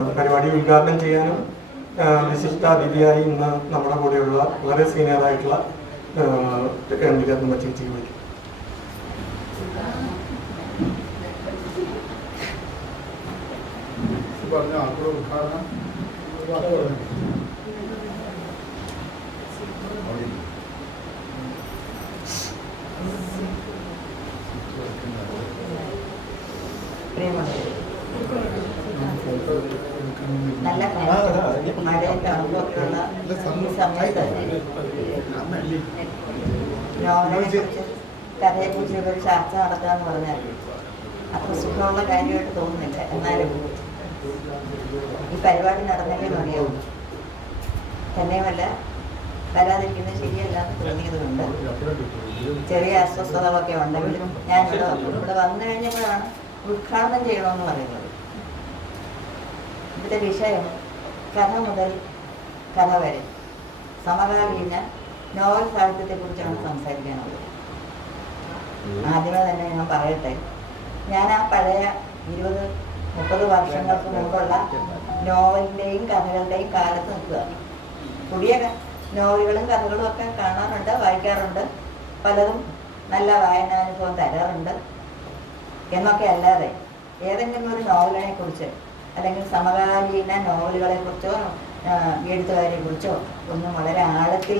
പരിപാടി ഉദ്ഘാടനം ചെയ്യാനും വിശിഷ്ട അതിഥിയായി ഇന്ന് നമ്മുടെ കൂടെയുള്ള വളരെ സീനിയറായിട്ടുള്ള രംഗിരത്ന ചേച്ചിക്ക് വരും. നല്ല മഴയും തണുപ്പൊക്കെയുള്ള ഈ സമയത്ത് നോവലിനെക്കുറിച്ച് കഥയെക്കുറിച്ചൊക്കെ ഒരു ചർച്ച നടത്തുക എന്ന് പറഞ്ഞാൽ അത്ര സുഖമുള്ള കാര്യമായിട്ട് തോന്നുന്നില്ല. എന്നാലും ഈ പരിപാടി നടന്നെങ്കിൽ മതിയാവും. തന്നെയുമല്ല വരാതിരിക്കുന്നത് ശരിയല്ല എന്ന് തോന്നിയതുകൊണ്ട് ചെറിയ അസ്വസ്ഥതകളൊക്കെ ഉണ്ടെങ്കിലും ഞാൻ ഇവിടെ വന്നു കഴിഞ്ഞപ്പോഴാണ് ഉദ്ഘാടനം ചെയ്യണമെന്ന് പറയുന്നത്. ഇതിൻ്റെ വിഷയം കഥ മുതൽ കഥ വരെ സമകാലീന നോവൽ സാഹിത്യത്തെക്കുറിച്ചാണ് സംസാരിക്കാനുള്ളത്. ആദ്യമേ തന്നെ ഞാൻ പറയട്ടെ, ഞാൻ ആ പഴയ 20-30 വർഷങ്ങൾക്ക് മുമ്പുള്ള നോവലിൻ്റെയും കഥകളുടെയും കാലത്ത് നിൽക്കുക. പുതിയ നോവലുകളും കഥകളും ഒക്കെ കാണാറുണ്ട്, വായിക്കാറുണ്ട്, പലതും നല്ല വായനാനുഭവം തരാറുണ്ട്. എന്നൊക്കെ അല്ലാതെ ഏതെങ്കിലും ഒരു നോവലിനെ കുറിച്ച് അല്ലെങ്കിൽ സമകാലീന നോവലുകളെ കുറിച്ചോ എഴുത്തുകാരെ കുറിച്ചോ ഒന്നും വളരെ ആഴത്തിൽ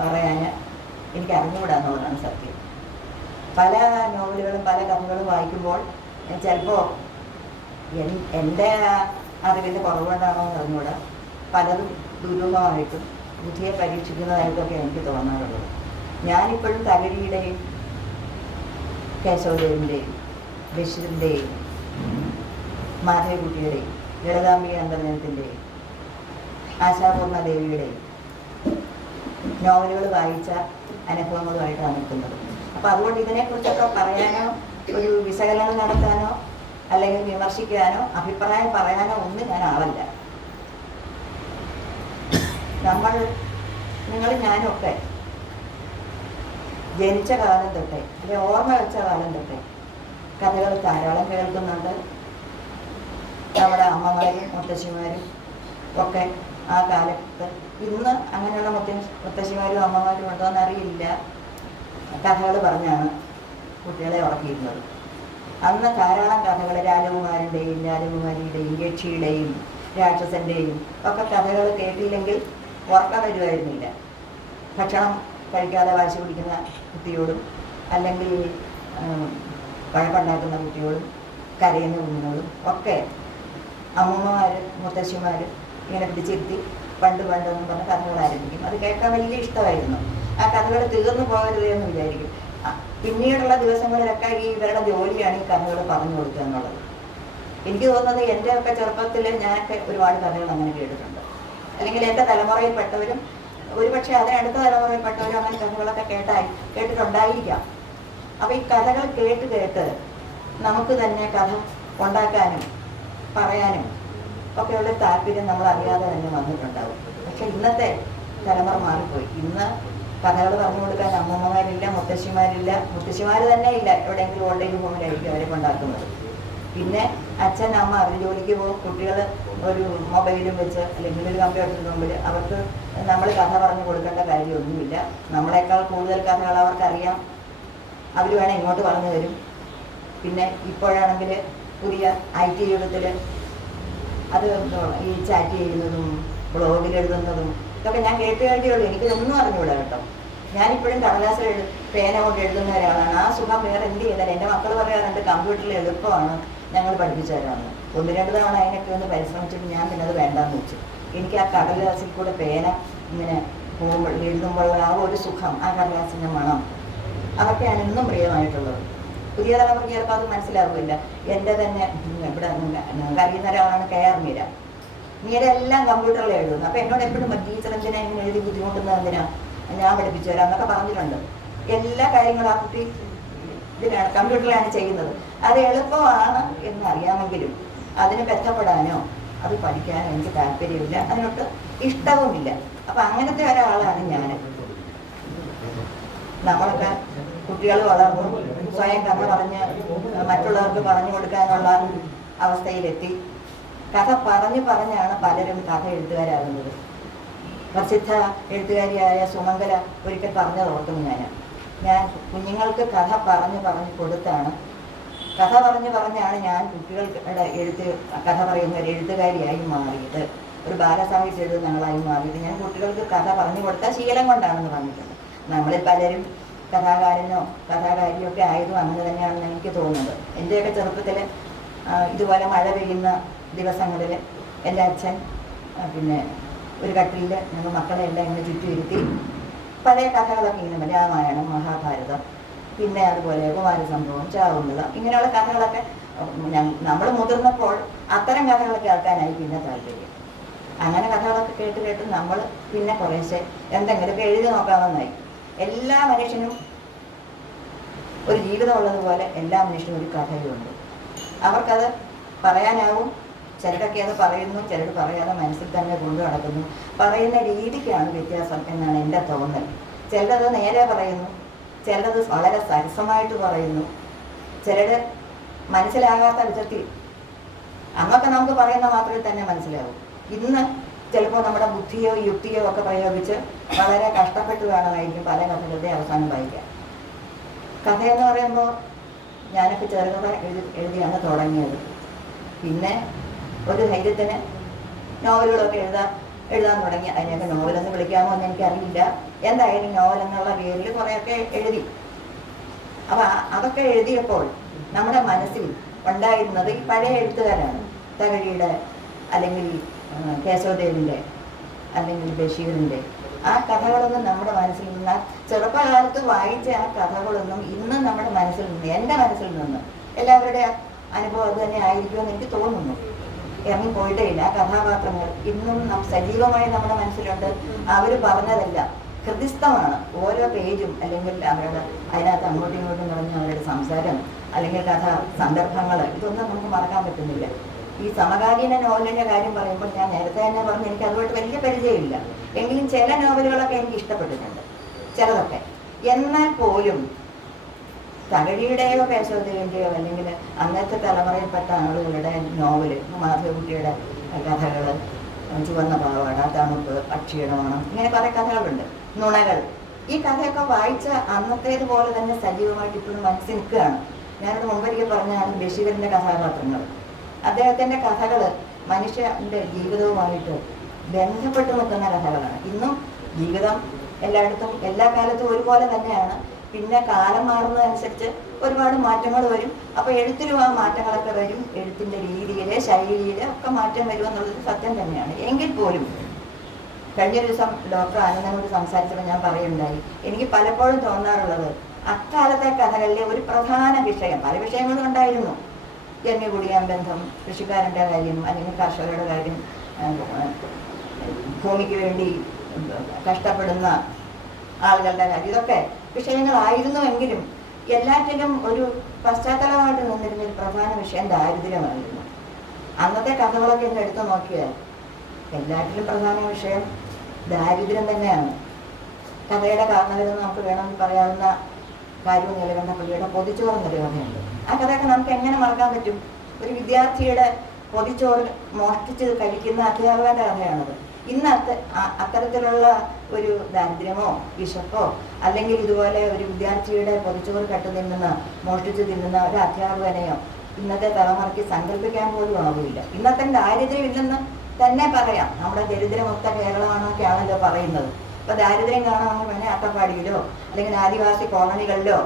പറയാൻ എനിക്ക് അറിഞ്ഞുകൂടാന്നുള്ളതാണ് സത്യം. പല നോവലുകളും പല കഥകളും വായിക്കുമ്പോൾ ചിലപ്പോൾ എൻ്റെ അറിവിൻ്റെ കുറവുകൊണ്ടാണോ എന്ന് അറിഞ്ഞുകൂടാ, പലതും ദുരൂഹമായിട്ടും ബുദ്ധിയെ പരീക്ഷിക്കുന്നതായിട്ടൊക്കെ എനിക്ക് തോന്നാറുള്ളത്. ഞാനിപ്പോഴും തകഴിയുടെയും കേശവദേവിൻ്റെയും ബഷീറിൻ്റെയും മാധവിക്കുട്ടിയുടെയും ലളിതാംബിക അന്തർജനത്തിൻ്റെയും ആശാപൂർണ ദേവിയുടെയും നോവലുകൾ വായിച്ച അനുഭവങ്ങളുമായിട്ടാണ് നിൽക്കുന്നത്. അപ്പോൾ അതുകൊണ്ട് ഇതിനെക്കുറിച്ചൊക്കെ പറയാനോ ഒരു വിശകലനം നടത്താനോ അല്ലെങ്കിൽ വിമർശിക്കാനോ അഭിപ്രായം പറയാനോ ഒന്നും ഞാൻ ആളല്ല. നിങ്ങൾ ഞാനൊക്കെ ജനിച്ച കാലം തൊട്ടേ അല്ലെങ്കിൽ ഓർമ്മ വെച്ച കാലം തൊട്ടേ കഥകൾ ധാരാളം കേൾക്കുന്നുണ്ട്. നമ്മുടെ അമ്മമാരും മുത്തശ്ശിമാരും ഒക്കെ ആ കാലത്ത്, ഇന്ന് അങ്ങനെയുള്ള മുത്തശ്ശിമാരും അമ്മമാരും ഉണ്ടോ എന്നറിയില്ല, കഥകൾ പറഞ്ഞാണ് കുട്ടികളെ ഉറക്കിയിരുന്നത്. അന്ന് ധാരാളം കഥകൾ രാജകുമാരൻ്റെയും രാജകുമാരിയുടെയും യക്ഷിയുടെയും രാക്ഷസൻ്റെയും ഒക്കെ കഥകൾ കേട്ടില്ലെങ്കിൽ ഉറക്കം വരുമായിരുന്നില്ല. ഭക്ഷണം കഴിക്കാതെ വാശി പിടിക്കുന്ന കുട്ടിയോടും അല്ലെങ്കിൽ വഴക്കുണ്ടാക്കുന്ന കുട്ടിയോടും കരയുന്ന കുഞ്ഞുങ്ങളോടും ഒക്കെ അമ്മൂമ്മമാർ മുത്തശ്ശിമാർ ഇങ്ങനെ പിടിച്ചിരുത്തി പണ്ട് പണ്ടെന്ന് പറഞ്ഞ കഥകൾ ആരംഭിക്കും. അത് കേൾക്കാൻ വലിയ ഇഷ്ടമായിരുന്നു. ആ കഥകൾ തീർന്നു പോകരുത് എന്ന് വിചാരിക്കും. പിന്നീടുള്ള ദിവസങ്ങളിലൊക്കെ ഇവരുടെ ജോലിയാണ് ഈ കഥകൾ പറഞ്ഞു കൊടുക്കുക എന്നുള്ളത്. എനിക്ക് തോന്നുന്നത് എൻ്റെ ഒക്കെ ചെറുപ്പത്തിൽ ഞാനൊക്കെ ഒരുപാട് കഥകൾ അങ്ങനെ കേട്ടിട്ടുണ്ട്. അല്ലെങ്കിൽ എൻ്റെ തലമുറയിൽപ്പെട്ടവരും ഒരുപക്ഷെ അതിനടുത്ത തലമുറയിൽപ്പെട്ടവരും അങ്ങനെ കഥകളൊക്കെ കേട്ടിട്ടുണ്ടായിരിക്കാം. അപ്പോൾ ഈ കഥകൾ കേട്ട് നമുക്ക് തന്നെ കഥ ഉണ്ടാക്കാനും പറയാനും ഒക്കെയുള്ള താല്പര്യം നമ്മൾ അറിയാതെ തന്നെ വന്നിട്ടുണ്ടാവും. പക്ഷെ ഇന്നത്തെ തലമുറ മാറിപ്പോയി. ഇന്ന് കഥകൾ പറഞ്ഞു കൊടുക്കാൻ അമ്മമ്മമാരില്ല, മുത്തശ്ശിമാർ തന്നെ ഇല്ല. എവിടെയെങ്കിലും ഓൾഡ് ഏജ് ഹോമിലായിരിക്കും അവരെ കൊണ്ടാക്കുന്നത്. പിന്നെ അച്ഛൻ അമ്മ അവർ ജോലിക്ക് പോകും, കുട്ടികൾ ഒരു മൊബൈലും വെച്ച് അല്ലെങ്കിൽ ഒരു കമ്പ്യൂട്ടറിന് മുമ്പിൽ അവർക്ക് നമ്മൾ കഥ പറഞ്ഞു കൊടുക്കേണ്ട കാര്യമൊന്നുമില്ല. നമ്മളെക്കാൾ കൂടുതൽ കഥകൾ അവർക്കറിയാം. അവർ വേണേൽ ഇങ്ങോട്ട് പറഞ്ഞു തരും. പിന്നെ ഇപ്പോഴാണെങ്കിൽ പുതിയ IT യുഗത്തിൽ അത് ഈ ചാറ്റ് ചെയ്യുന്നതും ബ്ലോഗിൽ എഴുതുന്നതും ഇതൊക്കെ ഞാൻ കേട്ടുകേണ്ടിയുള്ളൂ. എനിക്കിതൊന്നും അറിഞ്ഞുകൂടാ കേട്ടോ. ഞാനിപ്പോഴും കടലാസിൽ പേന കൊണ്ട് എഴുതുന്ന ഒരാളാണ്. ആ സുഖം വേറെ എന്ത് ചെയ്താലും എൻ്റെ മക്കൾ പറയാറുണ്ട് കമ്പ്യൂട്ടറിൽ എളുപ്പമാണ്, ഞങ്ങൾ പഠിപ്പിച്ചു തരാമെന്ന്. 1-2 തവണ അതിനൊക്കെ ഒന്ന് പരിശ്രമിച്ചിട്ട് ഞാൻ പിന്നെ അത് വേണ്ടാന്ന് വെച്ചു. എനിക്ക് ആ കടലാസിൽ കൂടെ പേന ഇങ്ങനെ പോകുമ്പോൾ എഴുതുമ്പോൾ ആ ഒരു സുഖം, ആ കടലാസിൻ്റെ മണം, അതൊക്കെയാണ് ഇന്നും പ്രിയമായിട്ടുള്ളത്. പുതിയ തലമുറയ്ക്ക് ചിലപ്പോൾ അത് മനസ്സിലാവില്ല. എൻ്റെ തന്നെ ഇവിടെ കഴിയുന്ന ഒരാളാണ് KR മീര. മീര എല്ലാം കമ്പ്യൂട്ടറിൽ എഴുതുന്നു. അപ്പോൾ എന്നോട് എപ്പോഴും ടീച്ചർ എന്തിനാ ഇങ്ങനെ എഴുതി ബുദ്ധിമുട്ടുന്നത്, എന്തിനാ ഞാൻ പഠിപ്പിച്ചു തരാം എന്നൊക്കെ പറഞ്ഞിട്ടുണ്ട്. എല്ലാ കാര്യങ്ങളും ആ കുട്ടി ഇതിലാണ് കമ്പ്യൂട്ടറിലാണ് ചെയ്യുന്നത്. അത് എളുപ്പമാണ് എന്നറിയാമെങ്കിലും അതിന് ബന്ധപ്പെടാനോ അത് പഠിക്കാനോ എനിക്ക് താല്പര്യമില്ല, അതിനൊട്ട് ഇഷ്ടവുമില്ല. അപ്പം അങ്ങനത്തെ ഒരാളാണ് ഞാൻ. നമ്മളൊക്കെ കുട്ടികൾ വളർന്നു സ്വയം കഥ പറഞ്ഞ് മറ്റുള്ളവർക്ക് പറഞ്ഞു കൊടുക്കാനുള്ള അവസ്ഥയിലെത്തി. കഥ പറഞ്ഞാണ് പലരും കഥ എഴുത്തുകാരാകുന്നത്. പ്രസിദ്ധ എഴുത്തുകാരിയായ സുമംഗല ഒരിക്കൽ പറഞ്ഞത് ഓർക്കുന്നു. ഞാൻ കുഞ്ഞുങ്ങൾക്ക് കഥ പറഞ്ഞു കൊടുത്താണ്, കഥ പറഞ്ഞാണ് ഞാൻ കുട്ടികളുടെ കഥ പറയുന്ന ഒരു എഴുത്തുകാരിയായി മാറിയത്, ഒരു ബാലസാഹിത്യ എഴുതുന്നയാളായി മാറിയത് ഞാൻ കുട്ടികൾക്ക് കഥ പറഞ്ഞു കൊടുത്ത ശീലം കൊണ്ടാണെന്ന് പറഞ്ഞിട്ടുണ്ട്. നമ്മളിൽ പലരും കഥാകാരനോ കഥാകാരിയോ ഒക്കെ ആയതും അങ്ങനെ തന്നെയാണെന്ന് എനിക്ക് തോന്നുന്നത്. എൻ്റെയൊക്കെ ചെറുപ്പത്തിൽ ഇതുപോലെ മഴ പെയ്യുന്ന ദിവസങ്ങളിൽ എൻ്റെ അച്ഛൻ പിന്നെ ഒരു കട്ടിലിൽ ഞങ്ങൾ മക്കളെ എല്ലാം ഇങ്ങനെ ചുറ്റുമിരുത്തി പഴയ കഥകളൊക്കെ ഇങ്ങനെ രാമായണം, മഹാഭാരതം, പിന്നെ അതുപോലെ കുമാരസംഭവം, ചാവുന്നത്, ഇങ്ങനെയുള്ള കഥകളൊക്കെ നമ്മൾ മുതിർന്നപ്പോൾ അത്തരം കഥകളൊക്കെ കേൾക്കാനായി പിന്നെ താല്പര്യം. അങ്ങനെ കഥകളൊക്കെ കേട്ട് നമ്മൾ പിന്നെ കുറേശ്ശെ എന്തെങ്കിലുമൊക്കെ എഴുതി നോക്കാമെന്നായി. എല്ലാ മനുഷ്യനും ഒരു ജീവിതം ഉള്ളതുപോലെ എല്ലാ മനുഷ്യനും ഒരു കഥയുണ്ട്. അവർക്കത് പറയാനാവും. ചിലരൊക്കെ അത് പറയുന്നു, ചിലർ പറയാതെ മനസ്സിൽ തന്നെ കൊണ്ടു നടക്കുന്നു. പറയുന്ന രീതിക്കാണ് വ്യത്യാസം എന്നാണ് എൻ്റെ തോന്നൽ. ചിലരത് നേരെ പറയുന്നു, ചിലരത് വളരെ സരസമായിട്ട് പറയുന്നു, ചിലർ മനസ്സിലാകാത്ത വിധത്തിൽ. അന്നൊക്കെ നമുക്ക് പറയുന്ന മാത്രമേ തന്നെ മനസ്സിലാവൂ. ഇന്ന് ചിലപ്പോൾ നമ്മുടെ ബുദ്ധിയോ യുക്തിയോ ഒക്കെ പ്രയോഗിച്ച് വളരെ കഷ്ടപ്പെട്ട് വേണമായിരിക്കും പല കഥകളുടെ അവസാനം വായിക്കാൻ. കഥയെന്ന് പറയുമ്പോൾ ഞാനൊക്കെ ചെറുകഥ എഴുതിയാണ് തുടങ്ങിയത്. പിന്നെ ഒരു ധൈര്യത്തിന് നോവലുകളൊക്കെ എഴുതാൻ തുടങ്ങി. അതിനൊക്കെ നോവലെന്ന് വിളിക്കാമോ എന്ന് എനിക്കറിയില്ല. എന്തായാലും നോവൽ എന്നുള്ള പേരിൽ കുറേയൊക്കെ എഴുതി. അപ്പം അതൊക്കെ എഴുതിയപ്പോൾ നമ്മുടെ മനസ്സിൽ ഉണ്ടായിരുന്നത് ഈ പഴയ എഴുത്തുകാരാണ്. തകഴിയുടെ അല്ലെങ്കിൽ കേശവദേവിൻ്റെ അല്ലെങ്കിൽ ബഷീറിൻ്റെ ആ കഥകളൊന്നും നമ്മുടെ മനസ്സിൽ നിന്ന്, ചെറുപ്പകാലത്ത് വായിച്ച ആ കഥകളൊന്നും ഇന്നും നമ്മുടെ മനസ്സിൽ നിന്ന്, എൻ്റെ മനസ്സിൽ നിന്ന്, എല്ലാവരുടെ അനുഭവം അത് തന്നെ ആയിരിക്കുമെന്ന് എനിക്ക് തോന്നുന്നു. ഇറങ്ങിപ്പോയിട്ടേ ഇല്ല. ആ കഥാപാത്രങ്ങൾ ഇന്നും സജീവമായി നമ്മുടെ മനസ്സിലുണ്ട്. അവർ പറഞ്ഞതെല്ലാം ഹൃദിസ്ഥമാണ്. ഓരോ പേജും അല്ലെങ്കിൽ അവരുടെ അതിനകത്ത് അങ്ങോട്ടും ഇങ്ങോട്ടും പറഞ്ഞ അവരുടെ സംസാരം അല്ലെങ്കിൽ കഥ സന്ദർഭങ്ങൾ, ഇതൊന്നും നമുക്ക് മറക്കാൻ പറ്റുന്നില്ല. ഈ സമകാലീന നോവലിൻ്റെ കാര്യം പറയുമ്പോൾ ഞാൻ നേരത്തെ തന്നെ പറഞ്ഞ് എനിക്ക് അതുമായിട്ട് വലിയ പരിചയമില്ല. എങ്കിലും ചില നോവലുകളൊക്കെ എനിക്ക് ഇഷ്ടപ്പെട്ടിട്ടുണ്ട്, ചിലതൊക്കെ. എന്നാൽ പോലും തകഴിയുടെയോ കേശവദേവിൻ്റെയോ അല്ലെങ്കിൽ അന്നത്തെ തലമുറയിൽപ്പെട്ട ആളുകളുടെ നോവല്, മാധവകുട്ടിയുടെ കഥകൾ, ചുവന്ന പാവാട, തണുപ്പ്, പക്ഷിയിടമണം, ഇങ്ങനെ കുറേ കഥകളുണ്ട്, നുണകൾ. ഈ കഥയൊക്കെ വായിച്ച അന്നത്തേതുപോലെ തന്നെ സജീവമായിട്ട് ഇപ്പോഴും മനസ്സിൽ നിൽക്കുകയാണ്. ഞാനത് മുമ്പൊരിക്കൽ പറഞ്ഞാണ് ബഷീറിൻ്റെ കഥാപാത്രങ്ങൾ. അദ്ദേഹത്തിൻ്റെ കഥകൾ മനുഷ്യൻ്റെ ജീവിതവുമായിട്ട് ബന്ധപ്പെട്ട് നിൽക്കുന്ന കഥകളാണ്. ഇന്നും ജീവിതം എല്ലായിടത്തും എല്ലാ കാലത്തും ഒരുപോലെ തന്നെയാണ്. പിന്നെ കാലം മാറുന്നതനുസരിച്ച് ഒരുപാട് മാറ്റങ്ങൾ വരും. അപ്പോൾ എഴുത്തിലും ആ മാറ്റങ്ങളൊക്കെ വരും. എഴുത്തിൻ്റെ രീതിയിൽ, ശൈലിയിൽ ഒക്കെ മാറ്റം വരുമെന്നുള്ളത് സത്യം തന്നെയാണ്. എങ്കിൽ പോലും കഴിഞ്ഞ ദിവസം ഡോക്ടർ ആനന്ദനോട് സംസാരിച്ചപ്പോൾ ഞാൻ പറയുണ്ടായി, എനിക്ക് പലപ്പോഴും തോന്നാറുള്ളത് അക്കാലത്തെ കഥകളിലെ ഒരു പ്രധാന വിഷയം, പല വിഷയങ്ങളും ഉണ്ടായിരുന്നു, ജന്മികുടിയാൻ ബന്ധം, കൃഷിക്കാരൻ്റെ കാര്യം അല്ലെങ്കിൽ കർഷകരുടെ കാര്യം, ഭൂമിക്ക് വേണ്ടി കഷ്ടപ്പെടുന്ന ആളുകളുടെ കാര്യം, ഇതൊക്കെ വിഷയങ്ങളായിരുന്നുവെങ്കിലും എല്ലാറ്റിലും ഒരു പശ്ചാത്തലമായിട്ട് നിന്നിരുന്നൊരു പ്രധാന വിഷയം ദാരിദ്ര്യമായിരുന്നു. അന്നത്തെ കഥകളൊക്കെ ഒന്ന് എടുത്തു നോക്കിയാൽ എല്ലാറ്റിലും പ്രധാന വിഷയം ദാരിദ്ര്യം തന്നെയാണ്. കഥയുടെ കാരണവരെന്ന് നമുക്ക് വേണമെന്ന് പറയാവുന്ന കാര്യവും നിലകണ്ട പുള്ളിയുടെ പൊതിച്ചോറെന്നൊരു കഥയുണ്ട്. ആ കഥയൊക്കെ നമുക്ക് എങ്ങനെ മറക്കാൻ പറ്റും? ഒരു വിദ്യാർത്ഥിയുടെ പൊതിച്ചോറ് മോഷ്ടിച്ച് കഴിക്കുന്ന അധ്യാപകൻ്റെ കഥയാണത്. ഇന്ന് അത്തരത്തിലുള്ള ഒരു ദാരിദ്ര്യമോ വിശപ്പോ അല്ലെങ്കിൽ ഇതുപോലെ ഒരു വിദ്യാർത്ഥിയുടെ പൊതിച്ചോറ് കെട്ടു തിന്നുന്ന, മോഷ്ടിച്ച് തിന്നുന്ന ഒരു അധ്യാപകനെയോ ഇന്നത്തെ തലമുറയ്ക്ക് സങ്കല്പിക്കാൻ പോലും ആവില്ല. ഇന്നത്തെ ദാരിദ്ര്യം ഇല്ലെന്ന് തന്നെ പറയാം. നമ്മുടെ ദരിദ്രമുക്ത കേരളമാണൊക്കെയാണല്ലോ പറയുന്നത്. അപ്പോൾ ദാരിദ്ര്യം കാണാമെങ്കിൽ വേണേൽ അട്ടപ്പാടിയിലോ അല്ലെങ്കിൽ ആദിവാസി കോളനികളിലോ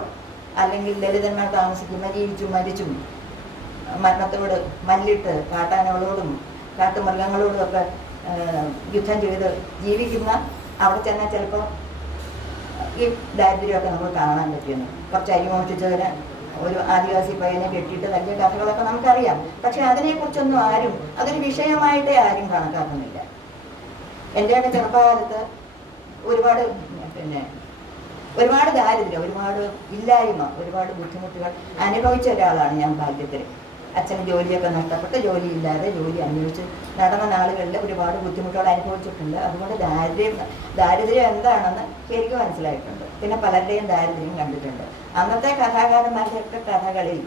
അല്ലെങ്കിൽ ദലിതന്മാർ താമസിക്കുന്ന ജീവിച്ചും മരിച്ചും മരണത്തോട് മല്ലിട്ട് കാട്ടാനകളോടും കാട്ടുമൃഗങ്ങളോടും ഒക്കെ യുദ്ധം ചെയ്ത് ജീവിക്കുന്ന അവിടെ ചെന്നാൽ ചിലപ്പോൾ ഈ ദാരിദ്ര്യമൊക്കെ നമുക്ക് കാണാൻ പറ്റുന്നു. കുറച്ച് അരി മോഷ്ടിച്ചതിന് ഒരു ആദിവാസി പയ്യനെ കെട്ടിയിട്ട് വലിയ കഥകളൊക്കെ നമുക്കറിയാം. പക്ഷെ അതിനെക്കുറിച്ചൊന്നും ആരും അതൊരു വിഷയമായിട്ടേ ആരും കണക്കാക്കുന്നില്ല. എൻ്റെയൊക്കെ ചെറുപ്പകാലത്ത് ഒരുപാട് ദാരിദ്ര്യം, ഒരുപാട് ഇല്ലായ്മ, ഒരുപാട് ബുദ്ധിമുട്ടുകൾ അനുഭവിച്ച ഒരാളാണ് ഞാൻ ബാല്യത്തിൽ. അച്ഛന് ജോലിയൊക്കെ നഷ്ടപ്പെട്ട് ജോലിയില്ലാതെ ജോലി അന്വേഷിച്ച് നടന്ന നാളുകളിൽ ഒരുപാട് ബുദ്ധിമുട്ടുകൾ അനുഭവിച്ചിട്ടുണ്ട്. അതുകൊണ്ട് ദാരിദ്ര്യം എന്താണെന്ന് ശരിക്കും മനസ്സിലായിട്ടുണ്ട്. പിന്നെ പലരുടെയും ദാരിദ്ര്യം കണ്ടിട്ടുണ്ട്. അന്നത്തെ കഥാകാരന്മാരുടെയൊക്കെ കഥകളിൽ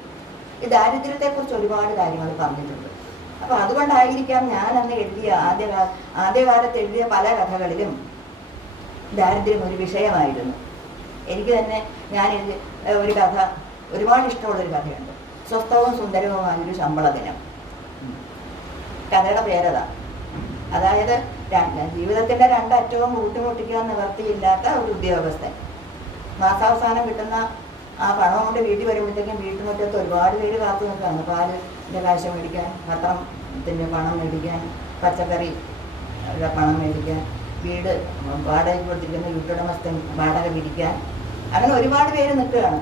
ഈ ദാരിദ്ര്യത്തെക്കുറിച്ച് ഒരുപാട് കാര്യങ്ങൾ പറഞ്ഞിട്ടുണ്ട്. അപ്പോൾ അതുകൊണ്ടായിരിക്കാം ഞാൻ അന്ന് എഴുതിയ ആദ്യകാലത്ത് എഴുതിയ പല കഥകളിലും ദാരിദ്ര്യം ഒരു വിഷയമായിരുന്നു. എനിക്ക് തന്നെ ഞാൻ ഒരു കഥ ഒരുപാട് ഇഷ്ടമുള്ളൊരു കഥയുണ്ട്. സ്വസ്ഥവും സുന്ദരവുമായൊരു ശമ്പള ദിനം. കഥയുടെ പേരതാ. അതായത് ജീവിതത്തിൻ്റെ രണ്ടറ്റവും കൂട്ടിമുട്ടിക്കാൻ നിവർത്തിയില്ലാത്ത ഒരു ഉദ്യോഗസ്ഥൻ മാസാവസാനം കിട്ടുന്ന ആ പണം കൊണ്ട് വീട്ടിൽ വരുമ്പോഴത്തേക്കും വീട്ടുമുറ്റത്ത് ഒരുപാട് പേര് കാത്തു നിൽക്കുകയാണ്. പാലിൻ്റെ കാശ് മേടിക്കാൻ, പത്രത്തിൻ്റെ പണം മേടിക്കാൻ, പച്ചക്കറി പണം മേടിക്കാൻ, വീട് വാടകയ്ക്ക് കൊടുത്തിരിക്കുന്ന വീട്ടുടമസ്ഥൻ വാടക പിരിക്കാൻ, അങ്ങനെ ഒരുപാട് പേര് നിൽക്കുകയാണ്.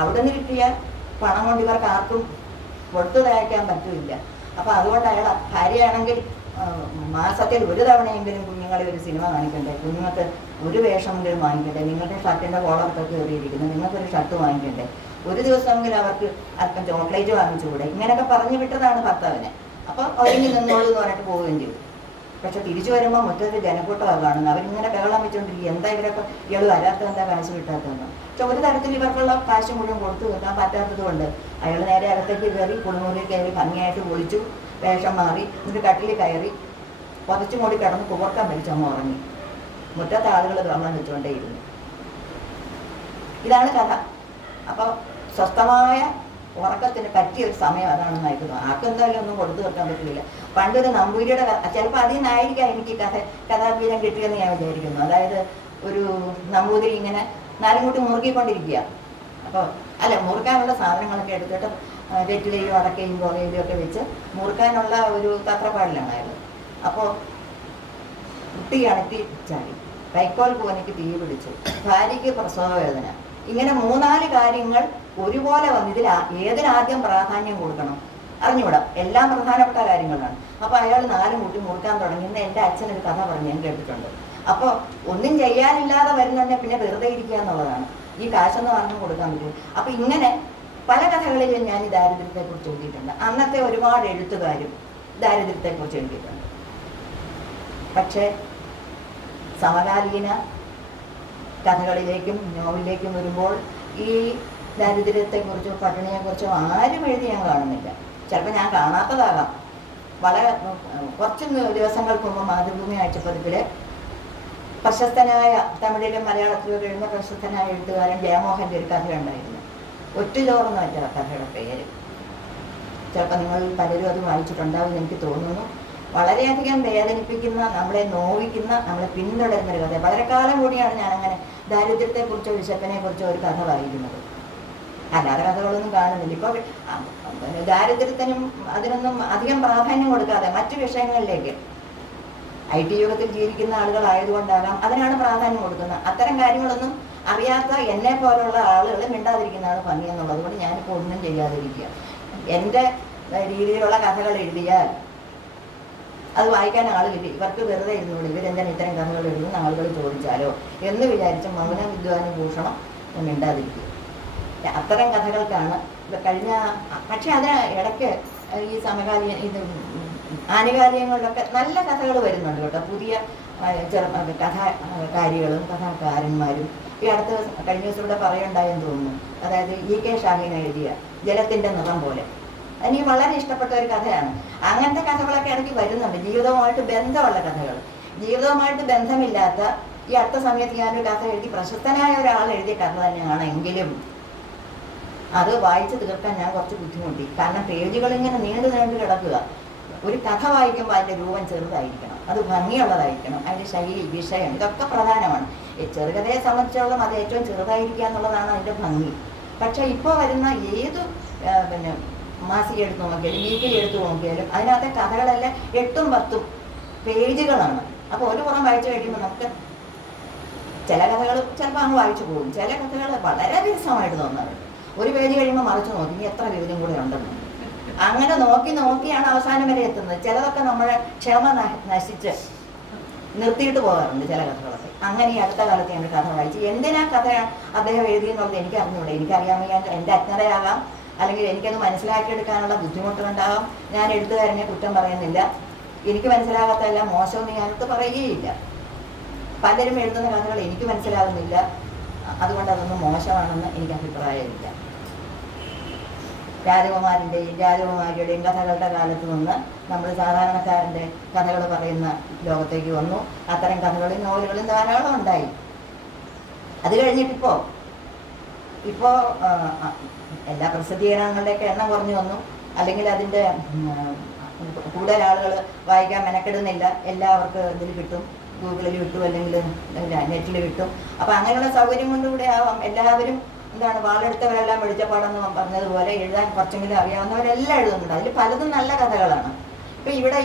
അവിടെ നിന്ന് കിട്ടിയ പണം കൊണ്ട് ഇവർക്ക് ആർക്കും കൊടുത്തു തയ്ക്കാൻ പറ്റില്ല. അപ്പോൾ അതുകൊണ്ട് അയാൾ ഭാര്യയാണെങ്കിൽ മാസത്തിൽ ഒരു തവണയെങ്കിലും കുഞ്ഞുങ്ങളെ ഒരു സിനിമ കാണിക്കണ്ടേ, കുഞ്ഞുങ്ങൾക്ക് ഒരു വേഷമെങ്കിലും വാങ്ങിക്കണ്ടേ, നിങ്ങളുടെ ഷർട്ടിൻ്റെ കോളറൊക്കെ കയറിയിരിക്കുന്നു, നിങ്ങൾക്കൊരു ഷർട്ട് വാങ്ങിക്കണ്ടേ, ഒരു ദിവസമെങ്കിലും അവർക്ക് അല്പം ചോക്ലേറ്റ് വാങ്ങിച്ചുകൂടെ, ഇങ്ങനെയൊക്കെ പറഞ്ഞു വിട്ടതാണ് ഭർത്താവിനെ. അപ്പോൾ ഒരുങ്ങി നിന്നോളൂ എന്ന് പറഞ്ഞിട്ട് പോവുകയും ചെയ്തു. പക്ഷെ തിരിച്ചു വരുമ്പോൾ മുറ്റത്ത് ജനക്കൂട്ടമാണ് കാണുന്നത്. അവരിങ്ങനെ ബഹളം വെച്ചുകൊണ്ടിരിക്കുക, എന്താ ഇവരൊക്കെ ഇയാൾ വരാത്ത, എന്താ കാശ് കിട്ടാത്തതെന്ന്. പക്ഷെ ഒരു തരത്തിൽ ഇവർക്കുള്ള കാശ് മുഴുവൻ കൊടുത്തു വെക്കാൻ പറ്റാത്തത് കൊണ്ട് അയാൾ നേരെ അകത്തേക്ക് കയറി കുളിമുറിയിൽ കയറി ഭംഗിയായിട്ട് കുളിച്ചു, വേഷം മാറി, എന്നിട്ട് കട്ടിലിൽ കയറി പുതച്ചു മൂടി കിടന്ന് കുവർക്കം വലിച്ചമ്മ ഉറങ്ങി. മുറ്റത്തെ ആളുകൾ വെള്ളം വെച്ചുകൊണ്ടേയിരുന്നു. ഇതാണ് കഥ. അപ്പോൾ സ്വസ്ഥമായ ഉറക്കത്തിന് പറ്റിയ ഒരു സമയം അതാണെന്നായിട്ട് തോന്നുന്നു. ആർക്കും എന്തായാലും ഒന്നും കൊടുത്തു വെക്കാൻ പറ്റില്ല. പണ്ടൊരു നമ്പൂരിയുടെ ചിലപ്പോൾ അതിൽ നിന്നായിരിക്കാം എനിക്ക് കഥാപീഠം കിട്ടിയെന്ന് ഞാൻ വിചാരിക്കുന്നു. അതായത് ഒരു നമ്പൂതിരി ഇങ്ങനെ നാലും കൂട്ടി മുറുക്കിക്കൊണ്ടിരിക്കുക. അപ്പോൾ അല്ല, മുറുക്കാനുള്ള സാധനങ്ങളൊക്കെ എടുത്തിട്ട് വെറ്റിലയും അടക്കയും പുകയിലും ഒക്കെ വെച്ച് മുറുക്കാനുള്ള ഒരു തത്രപ്പാടിലാണ് അയാൾ. അപ്പോൾ കുട്ടി അണക്കി ചാടി, കൈക്കോൽ പൂവനിക്ക് തീ പിടിച്ചു, ഭാര്യയ്ക്ക് പ്രസവ വേദന, ഇങ്ങനെ 3-4 കാര്യങ്ങൾ ഒരുപോലെ വന്ന് ഏതിനാദ്യം പ്രാധാന്യം കൊടുക്കണം അറിഞ്ഞുകൂടാ. എല്ലാം പ്രധാനപ്പെട്ട കാര്യങ്ങളാണ്. അപ്പോൾ അയാൾ 4 കൂട്ടി മുറുക്കാൻ തുടങ്ങിയെന്ന് എൻ്റെ അച്ഛനൊരു കഥ പറഞ്ഞ് ഞാൻ കേട്ടിട്ടുണ്ട്. അപ്പോൾ ഒന്നും ചെയ്യാനില്ലാതെ വരുന്നതന്നെ പിന്നെ വെറുതെ ഇരിക്കുക എന്നുള്ളതാണ്. ഈ കാശൊന്നും ആർക്കും കൊടുക്കാൻ പറ്റും. അപ്പോൾ ഇങ്ങനെ പല കഥകളിലും ഞാൻ ഈ ദാരിദ്ര്യത്തെക്കുറിച്ച് എഴുതിയിട്ടുണ്ട്. അന്നത്തെ ഒരുപാട് എഴുത്തുകാരും ദാരിദ്ര്യത്തെക്കുറിച്ച് എഴുതിയിട്ടുണ്ട്. പക്ഷേ സമകാലീന കഥകളിലേക്കും നോവലിലേക്കും വരുമ്പോൾ ഈ ദാരിദ്ര്യത്തെക്കുറിച്ചോ പട്ടിണിയെക്കുറിച്ചോ ആരും എഴുതി ഞാൻ കാണുന്നില്ല. ചിലപ്പോൾ ഞാൻ കാണാത്തതാകാം. വളരെ കുറച്ച് ദിവസങ്ങൾക്ക് മുമ്പ് മാതൃഭൂമി ആഴ്ചപ്പതിപ്പിൽ പ്രശസ്തനായ തമിഴിലും മലയാളത്തിലും എഴുതുന്ന പ്രശസ്തനായ എഴുത്തുകാരൻ ജയമോഹൻ്റെ ഒരു കഥയുണ്ടായിരുന്നു. ഒറ്റുചോർന്ന് വെച്ച കഥയുടെ പേര്. ചിലപ്പോൾ നിങ്ങൾ പലരും അത് വായിച്ചിട്ടുണ്ടാവുമെന്ന് എനിക്ക് തോന്നുന്നു. വളരെയധികം വേദനിപ്പിക്കുന്ന, നമ്മളെ നോവിക്കുന്ന, നമ്മളെ പിന്തുടരുന്ന ഒരു കഥ. വളരെ കാലം കൂടിയാണ് ഞാനങ്ങനെ ദാരിദ്ര്യത്തെക്കുറിച്ചോ വിശപ്പിനെക്കുറിച്ചോ ഒരു കഥ വായിക്കുന്നത്. അല്ലാതെ കഥകളൊന്നും കാണുന്നില്ല. ഇപ്പോൾ ദാരിദ്ര്യത്തിനും അതിനൊന്നും അധികം പ്രാധാന്യം കൊടുക്കാതെ മറ്റു വിഷയങ്ങളിലേക്ക് IT യുഗത്തിൽ ജീവിക്കുന്ന ആളുകളായതുകൊണ്ടാകാം അതിനാണ് പ്രാധാന്യം കൊടുക്കുന്നത്. അത്തരം കാര്യങ്ങളൊന്നും അറിയാത്ത എന്നെ പോലുള്ള ആളുകൾ മിണ്ടാതിരിക്കുന്നതാണ് ഭംഗി എന്നുള്ളത് കൊണ്ട് ഞാനിപ്പോൾ ഒന്നും ചെയ്യാതിരിക്കുക. എൻ്റെ രീതിയിലുള്ള കഥകൾ എഴുതിയാൽ അത് വായിക്കാൻ ആളില്ല. ഇവർക്ക് വെറുതെ ഇരുന്നോളൂ, ഇവരെന്താണ് ഇത്തരം കഥകൾ എഴുതുന്ന ആളുകൾ ചോദിച്ചാലോ എന്ന് വിചാരിച്ച് മൗന വിദ്വാനുഭൂഷണം മിണ്ടാതിരിക്കുക. അത്തരം കഥകൾക്കാണ് കഴിഞ്ഞ. പക്ഷെ അത് ഇടയ്ക്ക് ഈ സമകാലീന ഇത് ആനുകാലികങ്ങളിലൊക്കെ നല്ല കഥകൾ വരുന്നുണ്ട് കേട്ടോ. പുതിയ കഥാകാരികളും കഥാകാരന്മാരും. ഈ അടുത്ത കഴിഞ്ഞ ദിവസം ഇവിടെ പറയുണ്ടായെന്ന് തോന്നുന്നു. അതായത് EK ഷാഹിൻ എഴുതിയ ജലത്തിൻ്റെ നിറം പോലെ. എനിക്ക് വളരെ ഇഷ്ടപ്പെട്ട ഒരു കഥയാണ്. അങ്ങനത്തെ കഥകളൊക്കെ ഇടയ്ക്ക് വരുന്നുണ്ട്. ജീവിതവുമായിട്ട് ബന്ധമുള്ള കഥകൾ. ജീവിതവുമായിട്ട് ബന്ധമില്ലാത്ത ഈ അടുത്ത സമയത്ത് ഞാനൊരു കഥ എഴുതി, പ്രശസ്തനായ ഒരാൾ എഴുതിയ കഥ തന്നെയാണ്. എങ്കിലും അത് വായിച്ച് തീർക്കാൻ ഞാൻ കുറച്ച് ബുദ്ധിമുട്ടി. കാരണം പേജുകൾ ഇങ്ങനെ നീണ്ടു കിടക്കുക. ഒരു കഥ വായിക്കുമ്പോൾ അതിൻ്റെ രൂപം ചെറുതായിരിക്കണം, അത് ഭംഗിയുള്ളതായിരിക്കണം, അതിൻ്റെ ശൈലി, വിഷയം, ഇതൊക്കെ പ്രധാനമാണ്. ചെറുകഥയെ സംബന്ധിച്ചോളം അത് ഏറ്റവും ചെറുതായിരിക്കുക എന്നുള്ളതാണ് അതിൻ്റെ ഭംഗി. പക്ഷേ ഇപ്പോൾ വരുന്ന ഏത് മാസിക എടുത്ത് നോക്കിയാലും വീക്കിലി എടുത്ത് നോക്കിയാലും അതിനകത്തെ കഥകളെല്ലാം 8-10 പേജുകളാണ്. അപ്പോൾ ഒരു പുറം വായിച്ചു കഴിയുമ്പോൾ നമുക്ക് ചില കഥകൾ ചിലപ്പോൾ അങ്ങ് വായിച്ചു പോകും. ചില കഥകൾ വളരെ വിരസമായിട്ട് തോന്നാറുണ്ട്. ഒരു പേജ് കഴിയുമ്പോൾ മറിച്ച് നോക്കി ഇനി എത്ര പേജും കൂടെ ഉണ്ടെന്ന്. അങ്ങനെ നോക്കിയാണ് അവസാനം വരെ എത്തുന്നത്. ചിലതൊക്കെ നമ്മളെ ക്ഷമ നശിച്ച് നിർത്തിയിട്ട് പോകാറുണ്ട് ചില കഥകളൊക്കെ. അങ്ങനെ ഈ അടുത്ത കാലത്ത് ഞാൻ കഥ വായിച്ചു. എന്തിനാ കഥ അദ്ദേഹം എഴുതിയെന്നുള്ളത് എനിക്ക് അറിഞ്ഞൂടെ. എനിക്കറിയാമെങ്കിൽ എൻ്റെ അജ്ഞതയാകാം, അല്ലെങ്കിൽ എനിക്കത് മനസ്സിലാക്കിയെടുക്കാനുള്ള ബുദ്ധിമുട്ടുണ്ടാകാം. ഞാൻ എഴുത്തുകാരനെ കുറ്റം പറയുന്നില്ല. എനിക്ക് മനസ്സിലാകാത്തതെല്ലാം മോശമെന്ന് ഞാനത് പറയുകയില്ല. പലരും എഴുതുന്ന കഥകൾ എനിക്ക് മനസ്സിലാകുന്നില്ല, അതുകൊണ്ട് അതൊന്നും മോശമാണെന്ന് എനിക്ക് അഭിപ്രായമില്ല. രാജകുമാരൻ്റെയും രാജകുമാരിയുടെയും കഥകളുടെ കാലത്ത് നിന്ന് നമ്മൾ സാധാരണക്കാരൻ്റെ കഥകൾ പറയുന്ന ലോകത്തേക്ക് വന്നു. അത്തരം കഥകളും നോവലുകളും ധാരാളം ഉണ്ടായി. അത് കഴിഞ്ഞിട്ടിപ്പോൾ എല്ലാ പ്രസിദ്ധീകരണങ്ങളുടെയൊക്കെ എണ്ണം കുറഞ്ഞു വന്നു. അല്ലെങ്കിൽ അതിൻ്റെ കൂടുതൽ ആളുകൾ വായിക്കാൻ മെനക്കെടുന്നില്ല. എല്ലാവർക്കും ഇതിൽ കിട്ടും, ഗൂഗിളിൽ കിട്ടും, അല്ലെങ്കിൽ നെറ്റിൽ കിട്ടും. അപ്പോൾ അങ്ങനെയുള്ള സൗകര്യം കൊണ്ടുകൂടെ ആവാം എല്ലാവരും വാളെടുത്തവരെല്ലാം വെളിച്ചപ്പാടെന്ന് പറഞ്ഞതുപോലെ എഴുതാൻ കുറച്ചെങ്കിലും അറിയാവുന്നവരെല്ലാം എഴുതുന്നുണ്ട്. അതിൽ പലതും നല്ല കഥകളാണ്. ഇപ്പം ഇവിടെ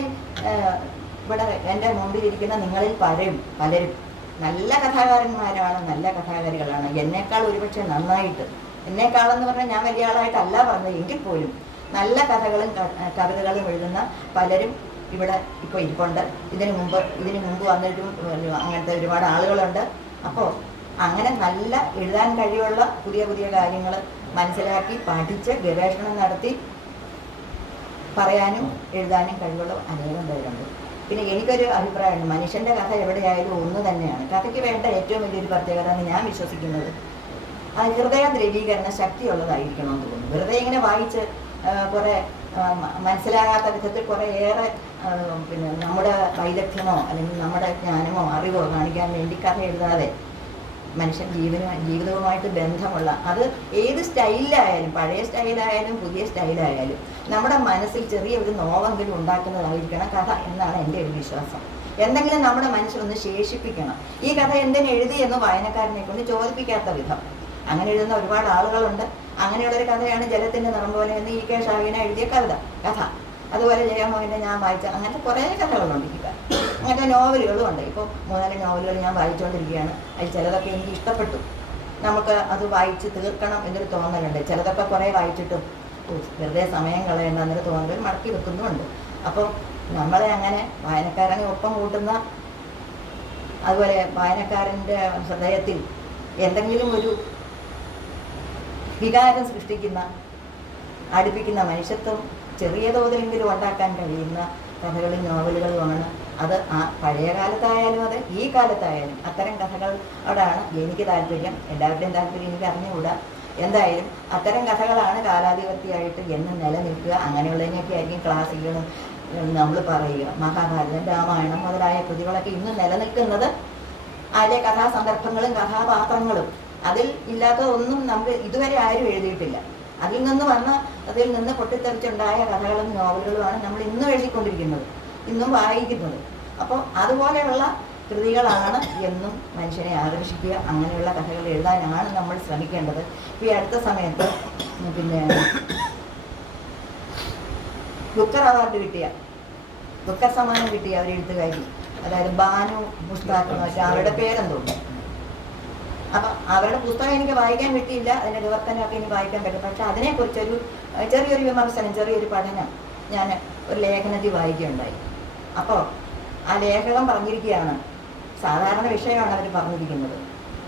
എൻ്റെ മുമ്പിലിരിക്കുന്ന നിങ്ങളിൽ പലരും നല്ല കഥാകാരന്മാരാണ്, നല്ല കഥാകാരികളാണ്. എന്നേക്കാൾ ഒരുപക്ഷെ നന്നായിട്ട്, എന്നേക്കാളെന്ന് പറഞ്ഞാൽ ഞാൻ വലിയ ആളായിട്ടല്ല പറഞ്ഞത്, എങ്കിൽ പോലും നല്ല കഥകളും കവിതകളും എഴുതുന്ന പലരും ഇവിടെ ഇപ്പോൾ ഇരിപ്പുണ്ട്. ഇതിനു മുമ്പ് വന്നിട്ടും അങ്ങനത്തെ ഒരുപാട് ആളുകളുണ്ട്. അപ്പോൾ അങ്ങനെ നല്ല എഴുതാൻ കഴിവുള്ള പുതിയ കാര്യങ്ങൾ മനസ്സിലാക്കി പഠിച്ച് ഗവേഷണം നടത്തി പറയാനും എഴുതാനും കഴിവുള്ള അനേകം പേരുണ്ട്. പിന്നെ എനിക്കൊരു അഭിപ്രായമുണ്ട്, മനുഷ്യൻ്റെ കഥ എവിടെയായാലും ഒന്ന് തന്നെയാണ്. കഥയ്ക്ക് വേണ്ട ഏറ്റവും വലിയൊരു പ്രത്യേകത എന്ന് ഞാൻ വിശ്വസിക്കുന്നത് അത് ഹൃദയ ദ്രവീകരണ ശക്തിയുള്ളതായിരിക്കണമെന്ന് തോന്നുന്നു. വെറുതെ ഇങ്ങനെ വായിച്ച് കുറേ മനസ്സിലാകാത്ത വിധത്തിൽ കുറേയേറെ പിന്നെ നമ്മുടെ വൈദഗ്ധ്യമോ അല്ലെങ്കിൽ നമ്മുടെ ജ്ഞാനമോ അറിവോ കാണിക്കാൻ വേണ്ടി കഥ എഴുതാതെ മനുഷ്യൻ ജീവിതവുമായിട്ട് ബന്ധമുള്ള, അത് ഏത് സ്റ്റൈലിലായാലും, പഴയ സ്റ്റൈലായാലും പുതിയ സ്റ്റൈലായാലും നമ്മുടെ മനസ്സിൽ ചെറിയ ഒരു നോവെങ്കിലും ഉണ്ടാക്കുന്നതായിരിക്കണം കഥ എന്നാണ് എൻ്റെ ഒരു വിശ്വാസം. എന്തെങ്കിലും നമ്മുടെ മനസ്സിലൊന്ന് ശേഷിപ്പിക്കണം. ഈ കഥ എന്തിനു എഴുതി എന്ന് വായനക്കാരനെ കൊണ്ട് ചോദിപ്പിക്കാത്ത വിധം അങ്ങനെ എഴുതുന്ന ഒരുപാട് ആളുകളുണ്ട്. അങ്ങനെയുള്ളൊരു കഥയാണ് ജലത്തിൻ്റെ നിറം പോലെ എന്ന് ഇ കെ ഷാഹിന എഴുതിയ കഥ. അതുപോലെ ജയമോഹൻ്റെ ഞാൻ വായിച്ച അങ്ങനത്തെ കുറേ കഥകളുണ്ട്. അങ്ങനത്തെ നോവലുകളും ഉണ്ട്. ഇപ്പോൾ 3-4 നോവലുകൾ ഞാൻ വായിച്ചുകൊണ്ടിരിക്കുകയാണ്. അതിൽ ചിലതൊക്കെ എനിക്ക് ഇഷ്ടപ്പെട്ടു. നമുക്ക് അത് വായിച്ച് തീർക്കണം എന്നൊരു തോന്നലുണ്ട്. ചിലതൊക്കെ കുറേ വായിച്ചിട്ടും വെറുതെ സമയം കളയേണ്ട എന്നൊരു തോന്നൽ മടക്കി വെക്കുന്നുമുണ്ട്. അപ്പോൾ നമ്മളെ അങ്ങനെ വായനക്കാരനെ ഒപ്പം കൂട്ടുന്ന, അതുപോലെ വായനക്കാരൻ്റെ ഹൃദയത്തിൽ എന്തെങ്കിലും ഒരു വികാരം സൃഷ്ടിക്കുന്ന, അടുപ്പിക്കുന്ന, മനുഷ്യത്വം ചെറിയ തോതിലെങ്കിലും ഉണ്ടാക്കാൻ കഴിയുന്ന കഥകളും നോവലുകളുമാണ്. അത് ആ പഴയ കാലത്തായാലും അത് ഈ കാലത്തായാലും അത്തരം കഥകളോടാണ് എനിക്ക് താല്പര്യം. എല്ലാവരുടെയും താല്പര്യം എനിക്ക് അറിഞ്ഞുകൂടാ. എന്തായാലും അത്തരം കഥകളാണ് കാലാധിപത്യമായിട്ട് എന്ന് നിലനിൽക്കുക. അങ്ങനെയുള്ളതിനൊക്കെ ആയിരിക്കും ക്ലാസിക്കുകളും നമ്മൾ പറയുക. മഹാഭാരതം, രാമായണം മുതലായ കൃതികളൊക്കെ ഇന്ന് നിലനിൽക്കുന്നത് അതിലെ കഥാസന്ദർഭങ്ങളും കഥാപാത്രങ്ങളും അതിൽ ഇല്ലാത്തതൊന്നും നമ്മൾ ഇതുവരെ ആരും എഴുതിയിട്ടില്ല. അതിൽ നിന്ന് പൊട്ടിത്തെറിച്ചുണ്ടായ കഥകളും നോവലുകളുമാണ് നമ്മൾ ഇന്നും എഴുതിക്കൊണ്ടിരിക്കുന്നത്, ഇന്നും വായിക്കുന്നത്. അപ്പോൾ അതുപോലെയുള്ള കൃതികളാണ് എന്നും മനുഷ്യനെ ആകർഷിക്കുക. അങ്ങനെയുള്ള കഥകൾ എഴുതാനാണ് നമ്മൾ ശ്രമിക്കേണ്ടത്. ഇപ്പോൾ ഈ അടുത്ത സമയത്ത് പിന്നെ ബുക്കർ സമ്മാനം കിട്ടിയ ഒരു എഴുത്തുകാരി, അതായത് ബാനു മുസ്താഖ് എന്ന് വെച്ചാൽ അവരുടെ പേരെന്തോ. അപ്പം അവരുടെ പുസ്തകം എനിക്ക് വായിക്കാൻ കിട്ടിയില്ല, അതിൻ്റെ വിവർത്തനമൊക്കെ എനിക്ക് വായിക്കാൻ പറ്റും. പക്ഷെ അതിനെക്കുറിച്ചൊരു ചെറിയൊരു വിമർശനം, ചെറിയൊരു പഠനം ഞാൻ ഒരു ലേഖനത്തിൽ വായിക്കുകയുണ്ടായി. അപ്പോൾ ആ ലേഖകൻ പറഞ്ഞിരിക്കുകയാണ്, സാധാരണ വിഷയമാണ് അവർ പറഞ്ഞിരിക്കുന്നത്,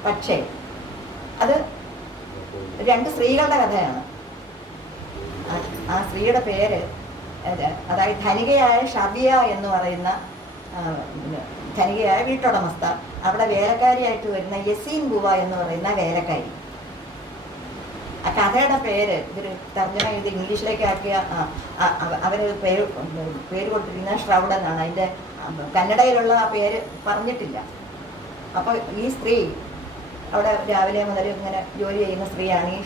പക്ഷേ അത് 2 സ്ത്രീകളുടെ കഥയാണ്. ആ സ്ത്രീയുടെ പേര്, അതായത് ധനികയായ ഷബിയ എന്ന് പറയുന്ന ധനികയായ വീട്ടുടമസ്ഥ, അവിടെ വേലക്കാരിയായിട്ട് വരുന്ന യസീൻ ബുവ എന്ന് പറയുന്ന വേലക്കാരി. ആ കഥയുടെ പേര് ഇതൊരു തർജ്ജമ ചെയ്ത് ഇംഗ്ലീഷിലേക്ക് ആക്കിയ അവർ പേര് കൊടുത്തിരിക്കുന്ന ഷ്രൗഡ് എന്നാണ്. അതിൻ്റെ കന്നഡയിലുള്ള ആ പേര് പറഞ്ഞിട്ടില്ല. അപ്പോൾ ഈ സ്ത്രീ അവിടെ രാവിലെ മുതൽ ഇങ്ങനെ ജോലി ചെയ്യുന്ന സ്ത്രീയാണ് ഈ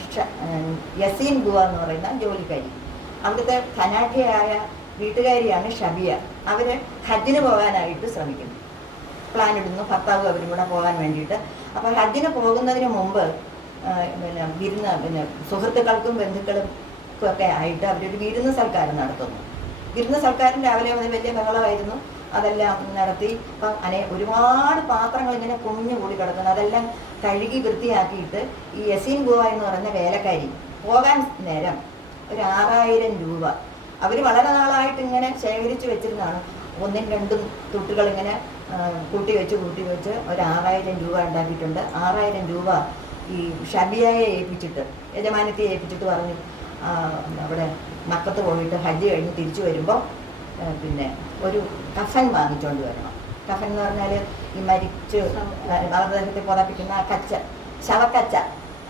യസീൻ ബുവ എന്ന് പറയുന്ന ജോലിക്കാരി. അവിടുത്തെ ധനാഢ്യയായ വീട്ടുകാരിയാണ് ഷബിയ. അവർ ഹജ്ജിന് പോകാനായിട്ട് ശ്രമിക്കുന്നു, പ്ലാൻ ഇടുന്നു, ഭർത്താവ് അവരും കൂടെ പോകാൻ വേണ്ടിയിട്ട്. അപ്പോൾ ഹജ്ജിന് പോകുന്നതിന് മുമ്പ് സുഹൃത്തുക്കൾക്കും ബന്ധുക്കൾക്കും ഒക്കെ ആയിട്ട് അവരൊരു വിരുന്ന് സൽക്കാരം നടത്തുന്നു. വിരുന്ന് സൽക്കാരം രാവിലെ മുതൽ വലിയ ബഹളമായിരുന്നു. അതെല്ലാം നടത്തി. അപ്പം ഒരുപാട് പാത്രങ്ങൾ ഇങ്ങനെ കുഞ്ഞു കൂടി കിടക്കുന്നു. അതെല്ലാം കഴുകി വൃത്തിയാക്കിയിട്ട് ഈ യസീൻ ബുവ എന്ന് പറയുന്ന വേലക്കാരി പോകാൻ നേരം ഒരു 6000 രൂപ അവർ വളരെ നാളായിട്ട് ഇങ്ങനെ ശേഖരിച്ച് വെച്ചിരുന്നതാണ്. 1-2 തുട്ടുകൾ ഇങ്ങനെ കൂട്ടി വെച്ച് ഒരു 6000 രൂപ ഉണ്ടാക്കിയിട്ടുണ്ട്. 6000 രൂപ ഈ ഷബിയയെ ഏൽപ്പിച്ചിട്ട്, യജമാനത്തെ ഏൽപ്പിച്ചിട്ട് പറഞ്ഞു, അവിടെ മക്കത്ത് പോയിട്ട് ഹജ്ജ് കഴിഞ്ഞ് തിരിച്ചു വരുമ്പോൾ പിന്നെ ഒരു കഫൻ വാങ്ങിച്ചുകൊണ്ട് വരണം. കഫൻ എന്ന് പറഞ്ഞാൽ ഈ മരിച്ച് മൃതദേഹത്തെ പുതപ്പിക്കുന്ന കച്ച, ശവക്കച്ച,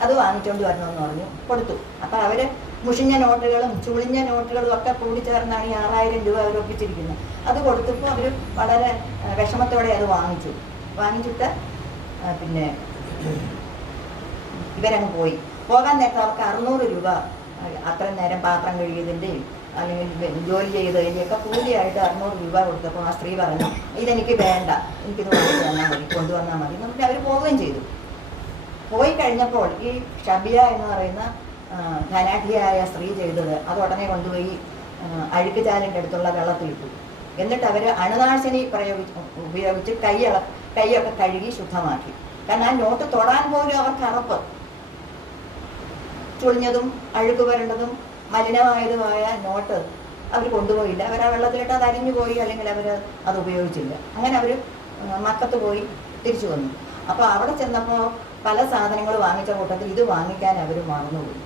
അത് വാങ്ങിച്ചുകൊണ്ട് വരണമെന്ന് പറഞ്ഞു കൊടുത്തു. അപ്പോൾ അവർ മുഷിഞ്ഞ നോട്ടുകളും ചുളിഞ്ഞ നോട്ടുകളും ഒക്കെ കൂടിച്ചേർന്നാണ് ഈ 6000 രൂപ അവർ ഒപ്പിച്ചിരിക്കുന്നത്. അത് കൊടുത്തപ്പോൾ അവർ വളരെ വിഷമത്തോടെ അത് വാങ്ങിച്ചിട്ട് പിന്നെ ഇവരങ്ങ് പോകാൻ നേരത്തെ അവർക്ക് 600 രൂപ അത്രയും നേരം പാത്രം കഴുകിയതിൻ്റെയും അല്ലെങ്കിൽ ജോലി ചെയ്തതിൻ്റെയൊക്കെ കൂലിയായിട്ട് 600 രൂപ കൊടുത്തപ്പോൾ ആ സ്ത്രീ പറഞ്ഞു, ഇതെനിക്ക് വേണ്ട, എനിക്കിത് വാങ്ങിച്ചു തന്നാൽ മതി, കൊണ്ടുവന്നാൽ മതി എന്നിട്ട് അവർ പോവുകയും ചെയ്തു. പോയി കഴിഞ്ഞപ്പോൾ ഈ ഷബിയ എന്ന് പറയുന്ന ധനാഢ്യയായ സ്ത്രീ ചെയ്തത് അത് ഉടനെ കൊണ്ടുപോയി അഴുക്കുചാലിൻ്റെ അടുത്തുള്ള വെള്ളത്തിലിട്ടു. എന്നിട്ട് അവർ അണുനാശിനി ഉപയോഗിച്ച് കൈയൊക്കെ കഴുകി ശുദ്ധമാക്കി. കാരണം ആ നോട്ട് തൊടാൻ പോലും അവർക്ക് അറപ്പ്. ചുളിഞ്ഞതും അഴുക്ക് വരേണ്ടതും മലിനമായതുമായ നോട്ട് അവർ കൊണ്ടുപോയില്ല. അവർ ആ വെള്ളത്തിലിട്ട് അത് അരിഞ്ഞു പോയി, അല്ലെങ്കിൽ അവർ അത് ഉപയോഗിച്ചില്ല. അങ്ങനെ അവർ മക്കത്ത് പോയി തിരിച്ചു വന്നു. അപ്പോൾ അവിടെ ചെന്നപ്പോൾ പല സാധനങ്ങൾ വാങ്ങിച്ച കൂട്ടത്തിൽ ഇത് വാങ്ങിക്കാൻ അവർ മറന്നുപോയി.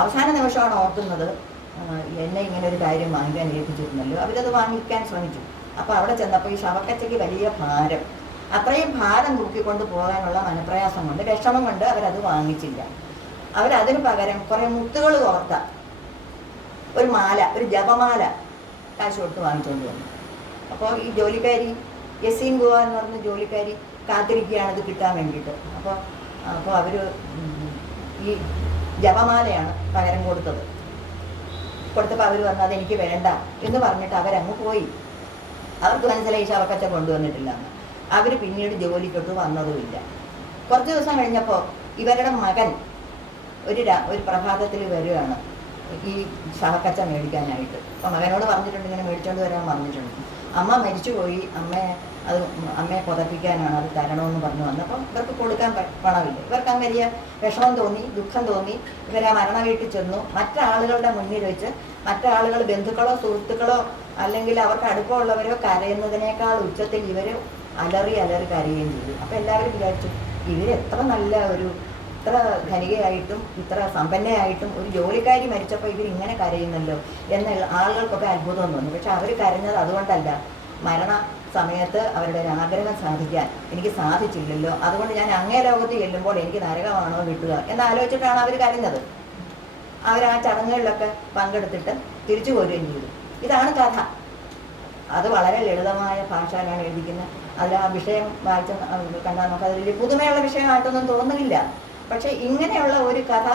അവസാന നിമിഷമാണ് ഓർക്കുന്നത്, എന്നെ ഇങ്ങനെ ഒരു കാര്യം വാങ്ങിക്കാൻ ഏൽപ്പിച്ചിരുന്നല്ലോ. അവരത് വാങ്ങിക്കാൻ ശ്രമിച്ചു. അപ്പോൾ അവിടെ ചെന്നപ്പോൾ ഈ ശവക്കച്ചയ്ക്ക് വലിയ ഭാരം, അത്രയും ഭാരം തൂക്കിക്കൊണ്ട് പോകാനുള്ള മനപ്രയാസം കൊണ്ട്, വിഷമം കൊണ്ട് അവരത് വാങ്ങിച്ചില്ല. അവരതിന് പകരം കുറേ മുത്തുകൾ കോർത്ത ഒരു മാല, ഒരു ജപമാല കാശ് കൊടുത്ത് വാങ്ങിച്ചുകൊണ്ട് വന്നു. അപ്പോൾ ഈ ജോലിക്കാരി യസീൻ ഗുവ എന്ന് പറഞ്ഞ ജോലിക്കാരി കാത്തിരിക്കുകയാണ് ഇത് കിട്ടാൻ വേണ്ടിയിട്ട്. അപ്പോൾ അവർ ഈ ജപമാലയാണ് പകരം കൊടുത്തപ്പോൾ അവർ വന്ന് അതെനിക്ക് വേണ്ട എന്ന് പറഞ്ഞിട്ട് അവരങ്ങ് പോയി. അവർക്ക് മനസ്സിലായി ശവക്കച്ച കൊണ്ടുവന്നിട്ടില്ലെന്ന്. അവർ പിന്നീട് ജോലിക്കൊട്ട് വന്നതുമില്ല. കുറച്ച് ദിവസം കഴിഞ്ഞപ്പോൾ ഇവരുടെ മകൻ ഒരു പ്രഭാതത്തിൽ വരികയാണ് ഈ ശവക്കച്ച മേടിക്കാനായിട്ട്. അപ്പോൾ മകനോട് പറഞ്ഞിട്ടുണ്ട്, ഇങ്ങനെ മേടിച്ചുകൊണ്ട് വരാൻ പറഞ്ഞിട്ടുണ്ട്. അമ്മ മരിച്ചുപോയി, അമ്മയെ പുതപ്പിക്കാനാണ്, അത് തരണമെന്ന് പറഞ്ഞു വന്നപ്പോൾ ഇവർക്ക് കൊടുക്കാൻ പണമില്ല. ഇവർക്ക് അങ്ങനെ വിഷമം തോന്നി, ദുഃഖം തോന്നി. ഇവരാ മരണ വീട്ടിൽ ചെന്നു. മറ്റാളുകളുടെ മുന്നിൽ വെച്ച് മറ്റാളുകൾ, ബന്ധുക്കളോ സുഹൃത്തുക്കളോ അല്ലെങ്കിൽ അവർക്ക് അടുപ്പമുള്ളവരോ കരയുന്നതിനേക്കാൾ ഉച്ചത്തിൽ ഇവർ അലറി കരയുകയും ചെയ്തു. അപ്പോൾ എല്ലാവരും വിചാരിച്ചു, ഇവരെത്ര നല്ല ഇത്ര ധനികയായിട്ടും ഇത്ര സമ്പന്നയായിട്ടും ഒരു ജോലിക്കാരി മരിച്ചപ്പോൾ ഇവരിങ്ങനെ കരയുന്നല്ലോ എന്നുള്ള ആളുകൾക്കൊക്കെ അത്ഭുതം തോന്നി. പക്ഷെ അവർ കരഞ്ഞത് അതുകൊണ്ടല്ല, മരണ സമയത്ത് അവരുടെ ഒരു ആഗ്രഹം സാധിക്കാൻ എനിക്ക് സാധിച്ചില്ലല്ലോ, അതുകൊണ്ട് ഞാൻ അങ്ങേ ലോകത്ത് ചെല്ലുമ്പോൾ എനിക്ക് നരകമാണോ കിട്ടുക എന്നാലോചിച്ചിട്ടാണ് അവർ കരഞ്ഞത്. അവർ ആ ചടങ്ങുകളിലൊക്കെ പങ്കെടുത്തിട്ട് തിരിച്ചു പോരുകയും ചെയ്തു. ഇതാണ് കഥ. അത് വളരെ ലളിതമായ ഭാഷയിലാണ് എഴുതിക്കുന്നത്. അതിൽ ആ വിഷയം വായിച്ച കണ്ടാൽ നമുക്കത് വലിയ പുതുമയുള്ള വിഷയമായിട്ടൊന്നും തോന്നുന്നില്ല. പക്ഷെ ഇങ്ങനെയുള്ള ഒരു കഥ,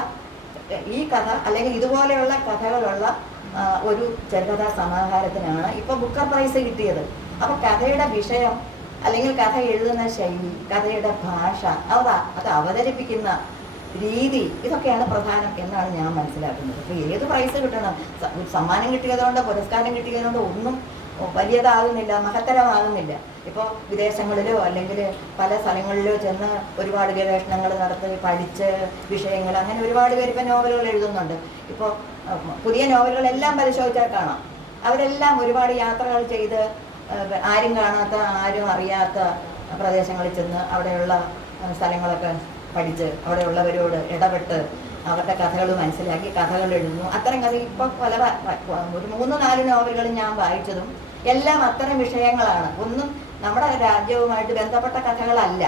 ഈ കഥ അല്ലെങ്കിൽ ഇതുപോലെയുള്ള കഥകളുള്ള ഒരു ചെറുകഥാ സമാഹാരത്തിനാണ് ഇപ്പോൾ ബുക്കർ പ്രൈസ് കിട്ടിയത്. അപ്പോൾ കഥയുടെ വിഷയം അല്ലെങ്കിൽ കഥ എഴുതുന്ന ശൈലി, കഥയുടെ ഭാഷ, അത് അവതരിപ്പിക്കുന്ന രീതി, ഇതൊക്കെയാണ് പ്രധാനം എന്നാണ് ഞാൻ മനസ്സിലാക്കുന്നത്. അപ്പോൾ ഏത് പ്രൈസ് കിട്ടണം, സമ്മാനം കിട്ടിയതുകൊണ്ട് പുരസ്കാരം കിട്ടിയതുകൊണ്ട് ഒന്നും വലിയതാകുന്നില്ല, മഹത്തരമാകുന്നില്ല. ഇപ്പോൾ വിദേശങ്ങളിലോ അല്ലെങ്കിൽ പല സ്ഥലങ്ങളിലോ ചെന്ന് ഒരുപാട് ഗവേഷണങ്ങൾ നടത്തി പഠിച്ച് വിഷയങ്ങൾ, അങ്ങനെ ഒരുപാട് പേര് ഇപ്പോൾ നോവലുകൾ എഴുതുന്നുണ്ട്. ഇപ്പോൾ പുതിയ നോവലുകളെല്ലാം പരിശോധിച്ചാൽ കാണാം, അവരെല്ലാം ഒരുപാട് യാത്രകൾ ചെയ്ത് ആരും കാണാത്ത ആരും അറിയാത്ത പ്രദേശങ്ങളിൽ ചെന്ന് അവിടെയുള്ള സ്ഥലങ്ങളൊക്കെ പഠിച്ച് അവിടെയുള്ളവരോട് ഇടപെട്ട് അവരുടെ കഥകൾ മനസ്സിലാക്കി കഥകൾ എഴുതുന്നു. അത്തരം കഥ ഇപ്പോൾ ഒരു 3-4 നോവലുകൾ ഞാൻ വായിച്ചതും എല്ലാം അത്തരം വിഷയങ്ങളാണ്. ഒന്നും നമ്മുടെ രാജ്യവുമായിട്ട് ബന്ധപ്പെട്ട കഥകളല്ല.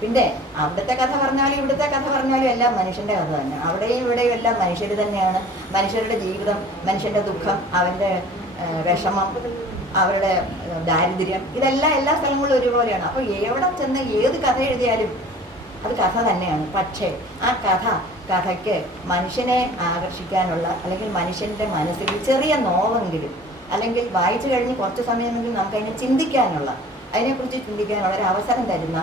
പിന്നെ അവിടുത്തെ കഥ പറഞ്ഞാലും ഇവിടുത്തെ കഥ പറഞ്ഞാലും എല്ലാം മനുഷ്യൻ്റെ കഥ തന്നെ. അവിടെയും ഇവിടെയും എല്ലാം മനുഷ്യർ തന്നെയാണ്. മനുഷ്യരുടെ ജീവിതം, മനുഷ്യൻ്റെ ദുഃഖം, അവൻ്റെ വിഷമം, അവരുടെ ദാരിദ്ര്യം, ഇതെല്ലാം എല്ലാ സ്ഥലങ്ങളിലും ഒരുപോലെയാണ്. അപ്പോൾ എവിടെ ചെന്ന് ഏത് കഥ എഴുതിയാലും അത് കഥ തന്നെയാണ്. പക്ഷേ ആ കഥയ്ക്ക് മനുഷ്യനെ ആകർഷിക്കാനുള്ള അല്ലെങ്കിൽ മനുഷ്യൻ്റെ മനസ്സിൽ ചെറിയ നോവെങ്കിലും അല്ലെങ്കിൽ വായിച്ചു കഴിഞ്ഞ് കുറച്ച് സമയമെങ്കിലും നമുക്കതിനെ ചിന്തിക്കാനുള്ള, അതിനെക്കുറിച്ച് ചിന്തിക്കാനുള്ള ഒരു അവസരം തരുന്ന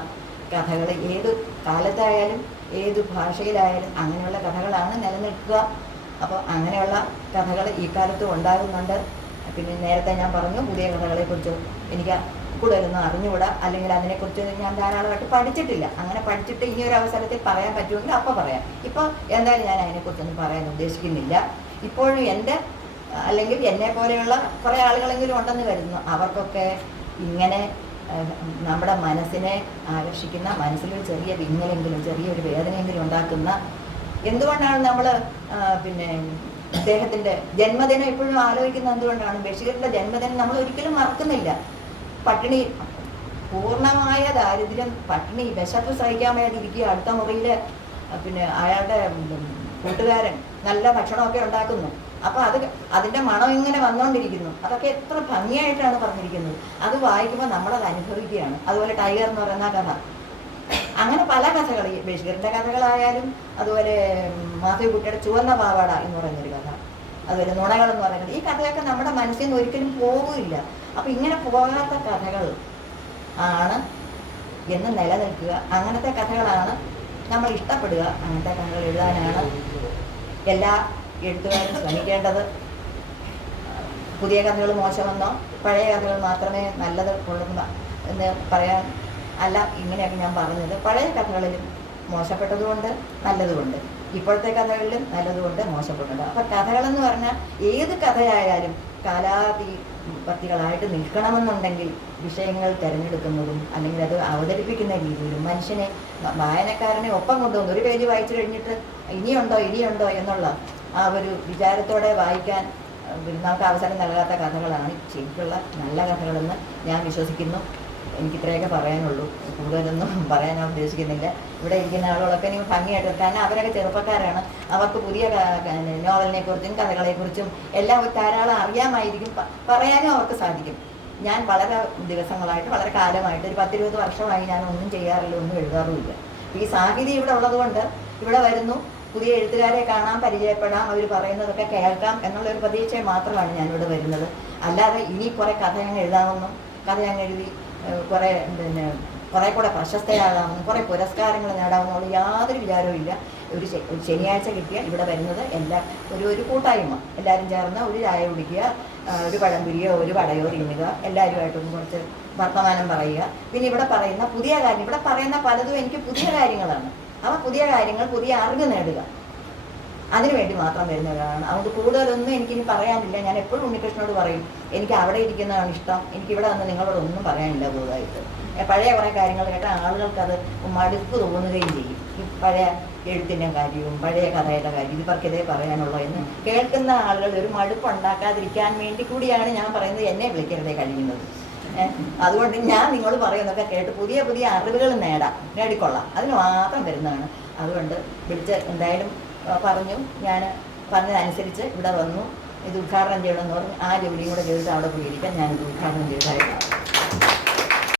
കഥകൾ ഏത് കാലത്തായാലും ഏത് ഭാഷയിലായാലും അങ്ങനെയുള്ള കഥകളാണ് നിലനിൽക്കുക. അപ്പോൾ അങ്ങനെയുള്ള കഥകൾ ഈ കാലത്തും ഉണ്ടാകുന്നുണ്ട്. പിന്നെ നേരത്തെ ഞാൻ പറഞ്ഞു, പുതിയ കഥകളെക്കുറിച്ച് എനിക്ക് കൂടുതലൊന്നും അറിഞ്ഞുകൂടാ, അല്ലെങ്കിൽ അതിനെക്കുറിച്ച് ഞാൻ ധാരാളമായിട്ട് പഠിച്ചിട്ടില്ല. അങ്ങനെ പഠിച്ചിട്ട് ഇനി ഒരു അവസരത്തിൽ പറയാൻ പറ്റുമെങ്കിൽ അപ്പോൾ പറയാം. ഇപ്പോൾ എന്തായാലും ഞാൻ അതിനെക്കുറിച്ചൊന്നും പറയാൻ ഉദ്ദേശിക്കുന്നില്ല. ഇപ്പോഴും എൻ്റെ അല്ലെങ്കിൽ എന്നെ പോലെയുള്ള കുറേ ആളുകളെങ്കിലും ഉണ്ടെന്ന് കരുതുന്നു. അവർക്കൊക്കെ ഇങ്ങനെ നമ്മുടെ മനസ്സിനെ ആകർഷിക്കുന്ന, മനസ്സിലൊരു ചെറിയ വിങ്ങലെങ്കിലും ചെറിയൊരു വേദനയെങ്കിലും ഉണ്ടാക്കുന്ന, എന്തുകൊണ്ടാണ് നമ്മൾ പിന്നെ അദ്ദേഹത്തിൻ്റെ ജന്മദിനം എപ്പോഴും ആലോചിക്കുന്നത് എന്തുകൊണ്ടാണ്? ബഷീറിൻ്റെ ജന്മദിനം നമ്മൾ ഒരിക്കലും മറക്കുന്നില്ല. പട്ടിണി, പൂർണ്ണമായ ദാരിദ്ര്യം, പട്ടിണി, വിശപ്പ് സഹിക്കാൻ വേണ്ടിയിരിക്കുക. അടുത്ത മുറിയിൽ പിന്നെ അയാളുടെ കൂട്ടുകാരൻ നല്ല ഭക്ഷണമൊക്കെ ഉണ്ടാക്കുന്നു. അപ്പോൾ അതിൻ്റെ മണം ഇങ്ങനെ വന്നുകൊണ്ടിരിക്കുന്നു. അതൊക്കെ എത്ര ഭംഗിയായിട്ടാണ് പറഞ്ഞിരിക്കുന്നത്. അത് വായിക്കുമ്പോൾ നമ്മളത് അനുഭവിക്കുകയാണ്. അതുപോലെ ടൈഗർ എന്ന് പറയുന്ന കഥ, അങ്ങനെ പല കഥകൾ, ബഷീറിൻ്റെ കഥകളായാലും അതുപോലെ മാധവി കുട്ടിയുടെ ചുവന്ന പാവാട എന്ന് പറയുന്നൊരു കഥ, അതുപോലെ നുണകൾ എന്ന് പറയുന്നത്, ഈ കഥയൊക്കെ നമ്മുടെ മനസ്സിൽ നിന്ന് ഒരിക്കലും പോകില്ല. അപ്പം ഇങ്ങനെ പോകാത്ത കഥകൾ ആണ് എന്ന് നിലനിൽക്കുക. അങ്ങനത്തെ കഥകളാണ് നമ്മൾ ഇഷ്ടപ്പെടുക. അങ്ങനത്തെ കഥകൾ എഴുതാനാണ് എല്ലാ എഴുത്തുകാരും ശ്രമിക്കേണ്ടത്. പുതിയ കഥകൾ മോശമെന്നോ പഴയ കഥകൾ മാത്രമേ നല്ലത് ഉള്ളൂ എന്ന് പറയാൻ അല്ല ഇങ്ങനെയൊക്കെ ഞാൻ പറഞ്ഞത്. പഴയ കഥകളിലും മോശപ്പെട്ടതുകൊണ്ട് നല്ലതുകൊണ്ട്, ഇപ്പോഴത്തെ കഥകളിലും നല്ലതുകൊണ്ട് മോശപ്പെട്ടുണ്ട്. അപ്പം കഥകളെന്ന് പറഞ്ഞാൽ ഏത് കഥയായാലും കാലാതിപത്തികളായിട്ട് നിൽക്കണമെന്നുണ്ടെങ്കിൽ വിഷയങ്ങൾ തിരഞ്ഞെടുക്കുന്നതും അല്ലെങ്കിൽ അത് അവതരിപ്പിക്കുന്ന രീതിയിലും മനുഷ്യനെ, വായനക്കാരനെ ഒപ്പം കൊണ്ടുവന്നു. ഒരു പേജ് വായിച്ചു കഴിഞ്ഞിട്ട് ഇനിയുണ്ടോ എന്നുള്ള ആ ഒരു വിചാരത്തോടെ വായിക്കാൻ നമുക്ക് അവസരം നൽകാത്ത കഥകളാണ് ശരിക്കുള്ള നല്ല കഥകളെന്ന് ഞാൻ വിശ്വസിക്കുന്നു. എനിക്ക് ഇത്രയൊക്കെ പറയാനുള്ളൂ, കൂടുതലൊന്നും പറയാൻ ഉദ്ദേശിക്കുന്നില്ല. ഇവിടെ ഇരിക്കുന്ന ആളുകളൊക്കെ ഇനി ഭംഗിയായിട്ട്, കാരണം അവരൊക്കെ ചെറുപ്പക്കാരാണ്. അവർക്ക് പുതിയ നോവലിനെ കുറിച്ചും കഥകളെക്കുറിച്ചും എല്ലാം ധാരാളം അറിയാമായിരിക്കും, പറയാനും അവർക്ക് സാധിക്കും. ഞാൻ വളരെ ദിവസങ്ങളായിട്ട്, വളരെ കാലമായിട്ട്, ഒരു 10-20 വർഷമായി ഞാൻ ഒന്നും ചെയ്യാറില്ല, ഒന്നും എഴുതാറുമില്ല. ഈ സാഹിത്യം ഇവിടെ ഉള്ളതുകൊണ്ട് ഇവിടെ വരുന്നു, പുതിയ എഴുത്തുകാരെ കാണാം, പരിചയപ്പെടാം, അവർ പറയുന്നതൊക്കെ കേൾക്കാം എന്നുള്ളൊരു പ്രതീക്ഷ മാത്രമാണ് ഞാനിവിടെ വരുന്നത്. അല്ലാതെ ഇനി കുറേ കഥ ഞങ്ങൾ എഴുതാമെന്നും കഥ ഞങ്ങൾ എഴുതി കുറേ കൂടെ പ്രശസ്തയാകാമെന്നും കുറേ പുരസ്കാരങ്ങൾ നേടാമെന്നുള്ള യാതൊരു വിചാരവും ഇല്ല. ഒരു ശനിയാഴ്ച കിട്ടിയാൽ ഇവിടെ വരുന്നത് ഒരു കൂട്ടായ്മ, എല്ലാവരും ചേർന്ന് ഒരു ചായ കുടിക്കുക, ഒരു പഴംപുരിയോ ഒരു വടയോ തിന്നുക, എല്ലാവരുമായിട്ടൊന്ന് കുറച്ച് വർത്തമാനം പറയുക. പിന്നെ ഇവിടെ പറയുന്ന പുതിയ കാര്യം, ഇവിടെ പറയുന്ന പലതും എനിക്ക് പുതിയ കാര്യങ്ങളാണ്. പുതിയ കാര്യങ്ങൾ, പുതിയ അറിവ് നേടുക, അതിനുവേണ്ടി മാത്രം വരുന്നവരാണ്. അതുകൊണ്ട് കൂടുതലൊന്നും എനിക്കിനി പറയാനില്ല. ഞാൻ എപ്പോഴും ഉണ്ണികൃഷ്ണനോട് പറയും, എനിക്ക് അവിടെ ഇരിക്കുന്നതാണ് ഇഷ്ടം, എനിക്കിവിടെ വന്ന് നിങ്ങളോടൊന്നും പറയാനില്ല. പുതുതായിട്ട് പഴയ കുറേ കാര്യങ്ങൾ കേട്ടാൽ ആളുകൾക്കത് മടുപ്പ് തോന്നുകയും ചെയ്യും. ഈ പഴയ എഴുത്തിൻ്റെ കാര്യവും പഴയ കഥയുടെ കാര്യം ഇവർക്കിതേ പറയാനുള്ളൂ എന്ന് കേൾക്കുന്ന ആളുകൾ ഒരു മടുപ്പ് ഉണ്ടാക്കാതിരിക്കാൻ വേണ്ടി കൂടിയാണ് ഞാൻ പറയുന്നത്, എന്നെ വിളിക്കരുതേ കഴിയുന്നത്. അതുകൊണ്ട് ഞാൻ നിങ്ങളോട് പറയുന്നതൊക്കെ കേട്ട് പുതിയ പുതിയ അറിവുകൾ നേടിക്കൊള്ളാം, അതിന് മാത്രം വരുന്നതാണ്. അതുകൊണ്ട് എന്തായാലും പറഞ്ഞു, ഞാൻ പറഞ്ഞതനുസരിച്ച് ഇവിടെ വന്നു. ഇത് ഉദ്ഘാടനം ചെയ്യണമെന്ന് പറഞ്ഞ് ആ ജോലിയും കൂടെ ചെയ്തിട്ട് അവിടെ പോയിരിക്കാൻ ഞാനിത് ഉദ്ഘാടനം ചെയ്തായിരുന്നു.